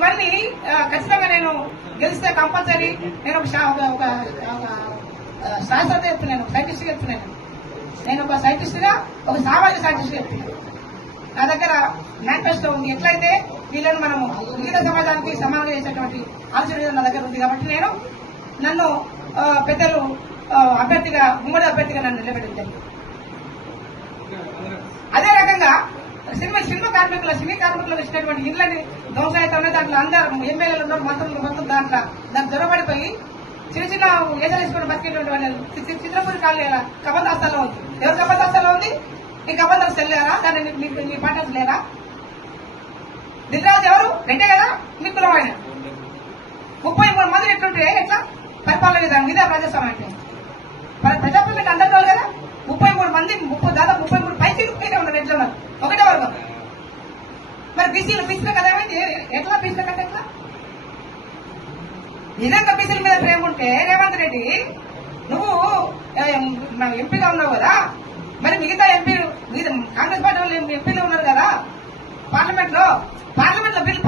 ఇవన్నీ ఖచ్చితంగా నేను గెలిస్తే కంపల్సరీ నేను ఒక శాస్త్రత ఒక- చెప్తున్నాను సైంటిస్ట్ చెప్తున్నాను. నేను ఒక సైంటిస్ట్గా ఒక సామాజిక సైంటిస్ట్ చెప్తున్నాను. నా దగ్గర మేనిఫెస్టో ఉంది. ఎట్లయితే వీళ్ళని మనము మిగతా సమాజానికి సమానంగా చేసేటువంటి ఆలోచన నా దగ్గర ఉంది కాబట్టి నేను నన్ను పెద్దలు అభ్యర్థిగా ఉమ్మడి అభ్యర్థిగా నన్ను నిలబెట్టింది అదే సినిమా సినిమా కార్మికుల సినీ కార్మికులకు ఇచ్చినటువంటి ఇళ్ళని ధ్వంసాయితమే దాంట్లో అందరు ఎమ్మెల్యేలు ఉన్నారు మంత్రులు మొత్తం దాంట్లో. దానికి దొరబడిపోయి చిన్న చిన్న ఏజలేసుకుని బతికేటువంటి వాళ్ళు చిత్రపూరి కాలనీ కబందాస్తాలో ఉంది. ఎవరు కబందాస్తాలో ఉంది? నీ కబందాలు చెల్లారా దాన్ని నీ- నీ- పాటలు లేరా? దిల్రాజు ఎవరు? రెండే కదా? మీ కులం ఆయన. ముప్పై మూడు మంది ఎట్లుంటే ఎట్లా? పరిపాలన విధానం ఇదే ప్రజాస్వామ్యం అంటే. మన అందరు కదా? ముప్పై మూడు మంది ముప్పై పిసిలు పిసిలు కదా ఎట్లా పిసిలు కదా ఎట్లా? నిజంగా పిసిల మీద ప్రేమ ఉంటే రేవంత్ రెడ్డి నువ్వు ఎంపీగా ఉన్నావు కదా మరి మిగతా ఎంపీలు కాంగ్రెస్ పార్టీ వాళ్ళు ఎంపీలు ఉన్నారు కదా? పార్లమెంట్లో పార్లమెంట్లో బిల్లు